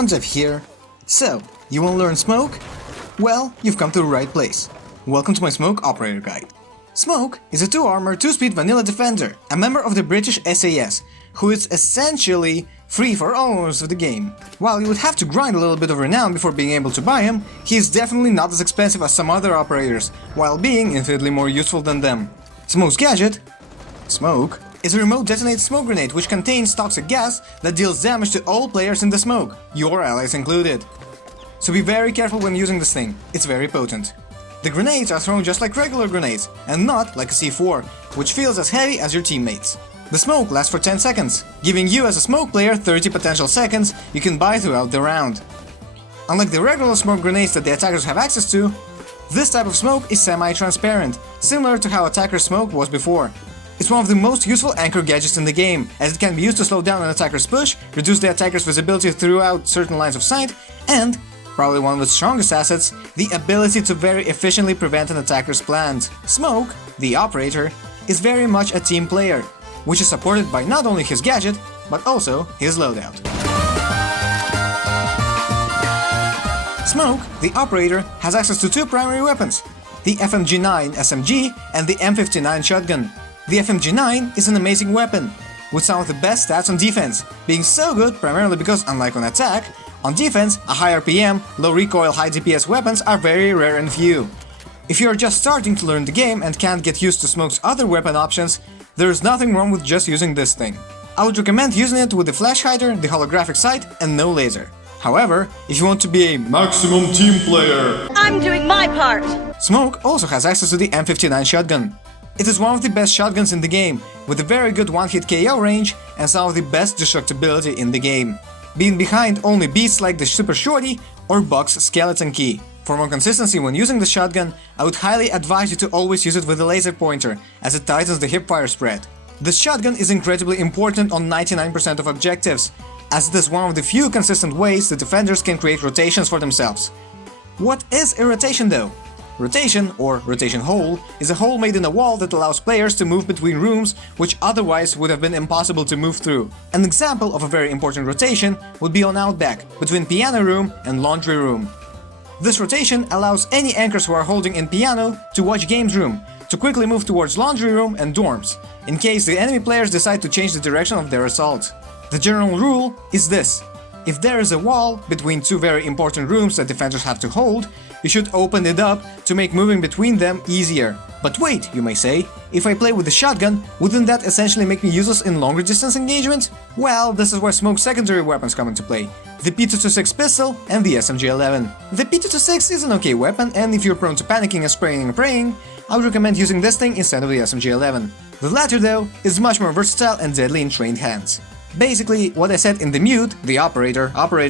everyone, Jeff here. So, you want to learn Smoke? Well, you've come to the right place. Welcome to my Smoke Operator Guide. Smoke is a 2-armor, 2-speed vanilla defender, a member of the British SAS, who is essentially free for almost of the game. While you would have to grind a little bit of renown before being able to buy him, he is definitely not as expensive as some other operators, while being infinitely more useful than them. Smoke's gadget, Smoke, is a remote detonated smoke grenade which contains toxic gas that deals damage to all players in the smoke, your allies included. So be very careful when using this thing, it's very potent. The grenades are thrown just like regular grenades, and not like a C4, which feels as heavy as your teammates. The smoke lasts for 10 seconds, giving you as a smoke player 30 potential seconds you can buy throughout the round. Unlike the regular smoke grenades that the attackers have access to, this type of smoke is semi-transparent, similar to how attacker's smoke was before. It's one of the most useful anchor gadgets in the game, as it can be used to slow down an attacker's push, reduce the attacker's visibility throughout certain lines of sight, and, probably one of its strongest assets, the ability to very efficiently prevent an attacker's plans. Smoke, the operator, is very much a team player, which is supported by not only his gadget, but also his loadout. Smoke, the operator, has access to two primary weapons, the FMG-9 SMG and the M59 shotgun. The FMG-9 is an amazing weapon, with some of the best stats on defense, being so good primarily because, unlike on attack, on defense, a high RPM, low recoil, high DPS weapons are very rare and few. If you are just starting to learn the game and can't get used to Smoke's other weapon options, there is nothing wrong with just using this thing. I would recommend using it with the flash hider, the holographic sight, and no laser. However, if you want to be a maximum team player, I'm doing my part! Smoke also has access to the M59 shotgun. It is one of the best shotguns in the game, with a very good one-hit KO range and some of the best destructibility in the game, being behind only beasts like the Super Shorty or Buck's Skeleton Key. For more consistency when using the shotgun, I would highly advise you to always use it with a laser pointer, as it tightens the hipfire spread. This shotgun is incredibly important on 99% of objectives, as it is one of the few consistent ways the defenders can create rotations for themselves. What is a rotation though? Rotation, or rotation hole, is a hole made in a wall that allows players to move between rooms which otherwise would have been impossible to move through. An example of a very important rotation would be on Outback, between piano room and laundry room. This rotation allows any anchors who are holding in piano to watch games room, to quickly move towards laundry room and dorms, in case the enemy players decide to change the direction of their assault. The general rule is this: if there is a wall between two very important rooms that defenders have to hold, you should open it up to make moving between them easier. But wait, you may say, if I play with the shotgun, wouldn't that essentially make me useless in longer distance engagements? Well, this is where Smoke's secondary weapons come into play, the P226 pistol and the SMG-11. The P226 is an okay weapon, and if you're prone to panicking and spraying and praying, I would recommend using this thing instead of the SMG-11. The latter, though, is much more versatile and deadly in trained hands. Basically, what I said in the mute, the operator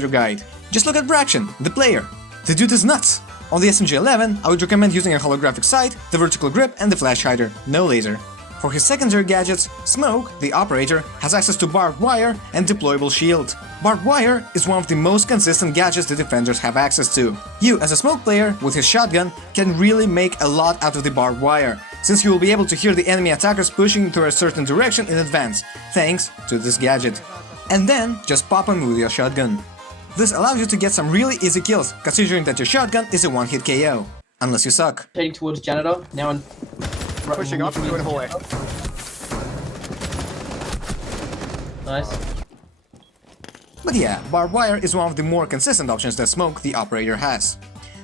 guide. Just look at Braction, the player. The dude is nuts. On the SMG-11, I would recommend using a holographic sight, the vertical grip, and the flash hider, no laser. For his secondary gadgets, Smoke, the operator, has access to barbed wire and deployable shield. Barbed wire is one of the most consistent gadgets the defenders have access to. You, as a Smoke player, with his shotgun, can really make a lot out of the barbed wire, since you will be able to hear the enemy attackers pushing to a certain direction in advance, thanks to this gadget. And then, just pop them with your shotgun. This allows you to get some really easy kills, considering that your shotgun is a one-hit KO. Unless you suck. Heading towards janitor, now in... Pushing up into a hallway. Nice. But yeah, barbed wire is one of the more consistent options that Smoke, the operator, has.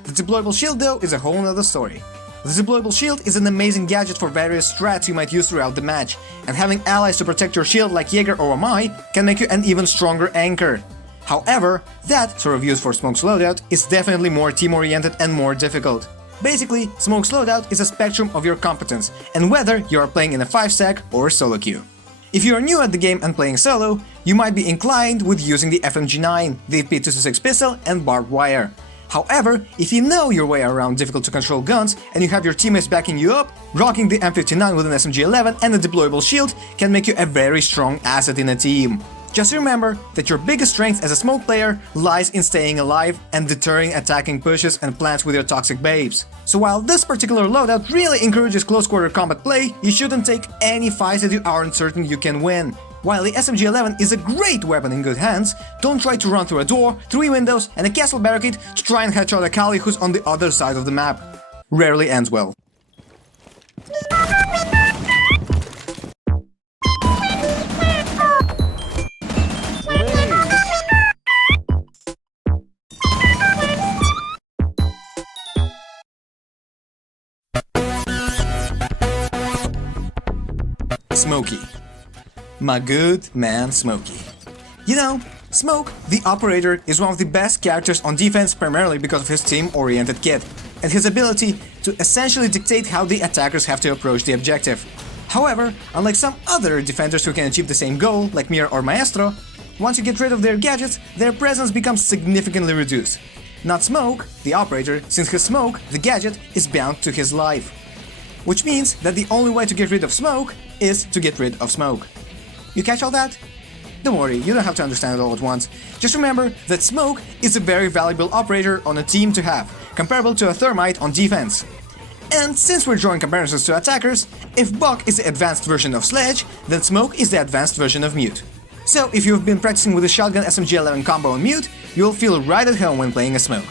The deployable shield, though, is a whole nother story. The deployable shield is an amazing gadget for various strats you might use throughout the match, and having allies to protect your shield like Jaeger or Amai can make you an even stronger anchor. However, that sort of use for Smoke's loadout is definitely more team-oriented and more difficult. Basically, Smoke's loadout is a spectrum of your competence, and whether you are playing in a 5-stack or solo queue. If you are new at the game and playing solo, you might be inclined with using the FMG-9, the P226 pistol, and barbed wire. However, if you know your way around difficult-to-control guns and you have your teammates backing you up, rocking the M59 with an SMG-11 and a deployable shield can make you a very strong asset in a team. Just remember that your biggest strength as a Smoke player lies in staying alive and deterring attacking pushes and plants with your toxic babes. So while this particular loadout really encourages close-quarter combat play, you shouldn't take any fights that you aren't certain you can win. While the SMG-11 is a great weapon in good hands, don't try to run through a door, 3 windows, and a castle barricade to try and headshot a Kali who's on the other side of the map. Rarely ends well. Smokey. My good man Smokey. You know, Smoke, the operator, is one of the best characters on defense primarily because of his team-oriented kit and his ability to essentially dictate how the attackers have to approach the objective. However, unlike some other defenders who can achieve the same goal, like Mir or Maestro, once you get rid of their gadgets, their presence becomes significantly reduced. Not Smoke, the operator, since his Smoke, the gadget, is bound to his life. Which means that the only way to get rid of Smoke is to get rid of Smoke. You catch all that? Don't worry, you don't have to understand it all at once. Just remember that Smoke is a very valuable operator on a team to have, comparable to a Thermite on defense. And since we're drawing comparisons to attackers, if Buck is the advanced version of Sledge, then Smoke is the advanced version of Mute. So if you've been practicing with the shotgun SMG-11 combo on Mute, you'll feel right at home when playing a Smoke.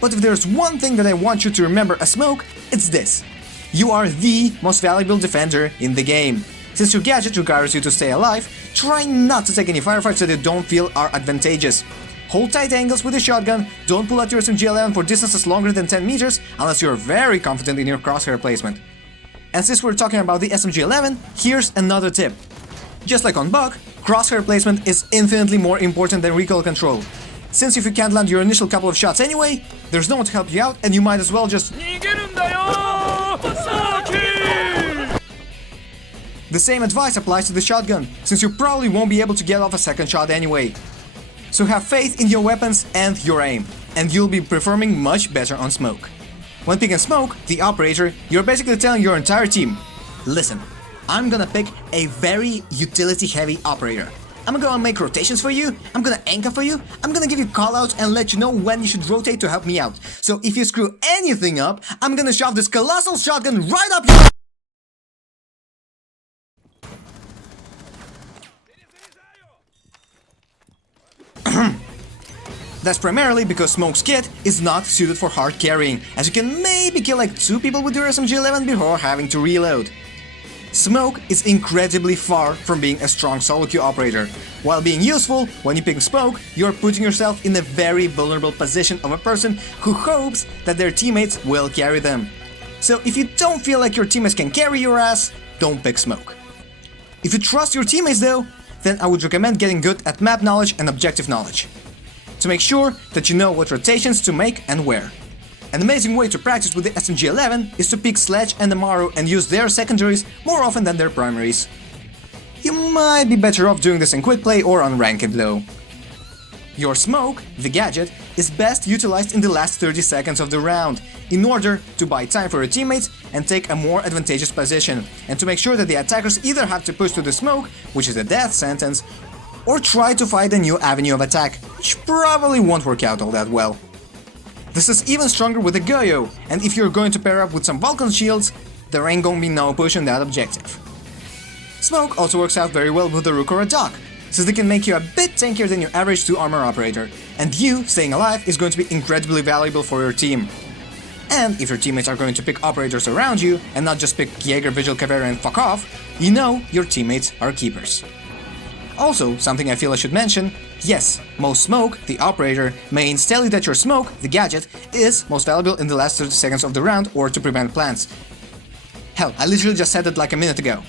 But if there's one thing that I want you to remember as Smoke, it's this. You are the most valuable defender in the game. Since your gadget requires you to stay alive, try not to take any firefights that you don't feel are advantageous. Hold tight angles with the shotgun, don't pull out your SMG-11 for distances longer than 10 meters unless you're very confident in your crosshair placement. And since we're talking about the SMG-11, here's another tip. Just like on Buck, crosshair placement is infinitely more important than recoil control. Since if you can't land your initial couple of shots anyway, there's no one to help you out and you might as well just... The same advice applies to the shotgun, since you probably won't be able to get off a second shot anyway. So have faith in your weapons and your aim, and you'll be performing much better on Smoke. When picking Smoke, the operator, you're basically telling your entire team, listen, I'm gonna pick a very utility-heavy operator. I'm gonna make rotations for you, I'm gonna anchor for you, I'm gonna give you callouts and let you know when you should rotate to help me out. So if you screw anything up, I'm gonna shove this colossal shotgun right up your... That's primarily because Smoke's kit is not suited for hard carrying, as you can maybe kill like 2 people with your SMG-11 before having to reload. Smoke is incredibly far from being a strong solo queue operator. While being useful, when you pick Smoke, you're putting yourself in a very vulnerable position of a person who hopes that their teammates will carry them. So if you don't feel like your teammates can carry your ass, don't pick Smoke. If you trust your teammates though, then I would recommend getting good at map knowledge and objective knowledge, to make sure that you know what rotations to make and where. An amazing way to practice with the SMG-11 is to pick Sledge and Amaru and use their secondaries more often than their primaries. You might be better off doing this in quick play or on ranked though. Your Smoke, the gadget, is best utilized in the last 30 seconds of the round, in order to buy time for your teammates and take a more advantageous position, and to make sure that the attackers either have to push to the Smoke, which is a death sentence, or try to find a new avenue of attack, which probably won't work out all that well. This is even stronger with the Goyo, and if you're going to pair up with some Vulcan shields, there ain't gonna be no push on that objective. Smoke also works out very well with the Rook or a Doc, since they can make you a bit tankier than your average 2 armor operator, and you staying alive is going to be incredibly valuable for your team. And if your teammates are going to pick operators around you, and not just pick Jaeger, Vigil, Caveira and fuck off, you know your teammates are keepers. Also, something I feel I should mention, yes, most Smoke, the operator, means tell you that your Smoke, the gadget, is most valuable in the last 30 seconds of the round or to prevent plants. Hell, I literally just said it like a minute ago.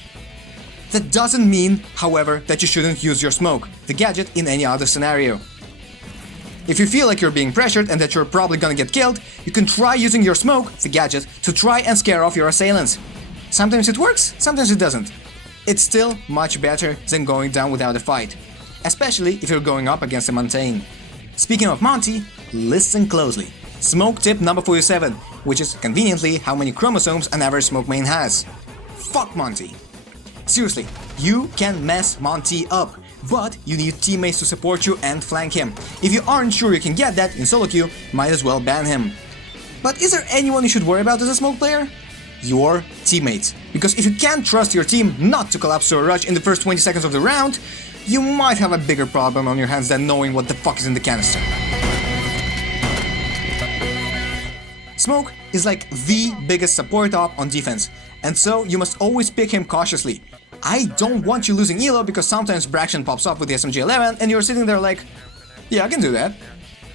That doesn't mean, however, that you shouldn't use your Smoke, the gadget, in any other scenario. If you feel like you're being pressured and that you're probably gonna get killed, you can try using your Smoke, the gadget, to try and scare off your assailants. Sometimes it works, sometimes it doesn't. It's still much better than going down without a fight, especially if you're going up against a Montaigne. Speaking of Monty, listen closely. Smoke tip number 47, which is conveniently how many chromosomes an average Smoke main has. Fuck Monty. Seriously, you can mess Monty up, but you need teammates to support you and flank him. If you aren't sure you can get that in solo queue, might as well ban him. But is there anyone you should worry about as a Smoke player? your teammates. Because if you can't trust your team not to collapse to a rush in the first 20 seconds of the round, you might have a bigger problem on your hands than knowing what the fuck is in the canister. Smoke is like the biggest support op on defense, and so you must always pick him cautiously. I don't want you losing elo because sometimes Braction pops up with the SMG-11 and you're sitting there like, yeah, I can do that.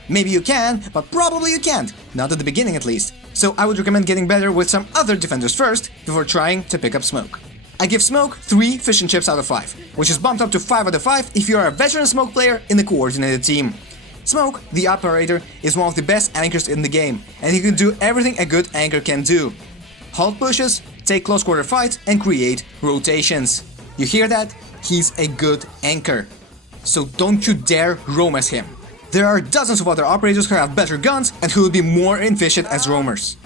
Maybe you can, but probably you can't, not at the beginning at least. So I would recommend getting better with some other defenders first before trying to pick up Smoke. I give Smoke 3 fish and chips out of 5, which is bumped up to 5 out of 5 if you are a veteran Smoke player in a coordinated team. Smoke, the operator, is one of the best anchors in the game, and he can do everything a good anchor can do. Halt pushes, take close quarter fights, and create rotations. You hear that? He's a good anchor. So don't you dare roam as him. There are dozens of other operators who have better guns and who will be more efficient as roamers.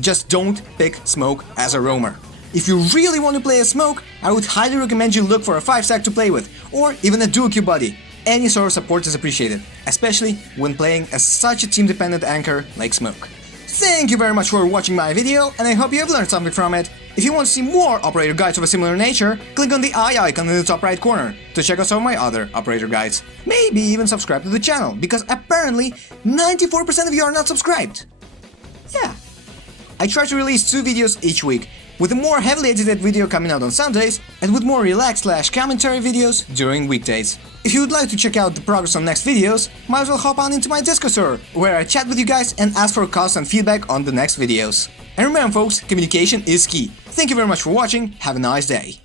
Just don't pick Smoke as a roamer. If you really want to play as Smoke, I would highly recommend you look for a 5-stack to play with, or even a duo Q buddy. Any sort of support is appreciated, especially when playing as such a team-dependent anchor like Smoke. Thank you very much for watching my video, and I hope you have learned something from it. If you want to see more operator guides of a similar nature, click on the eye icon in the top right corner to check out some of my other operator guides. Maybe even subscribe to the channel, because apparently 94% of you are not subscribed. Yeah. I try to release 2 videos each week, with a more heavily edited video coming out on Sundays, and with more relaxed/commentary videos during weekdays. If you would like to check out the progress on next videos, might as well hop on into my Discord server, where I chat with you guys and ask for constant feedback on the next videos. And remember folks, communication is key. Thank you very much for watching, have a nice day.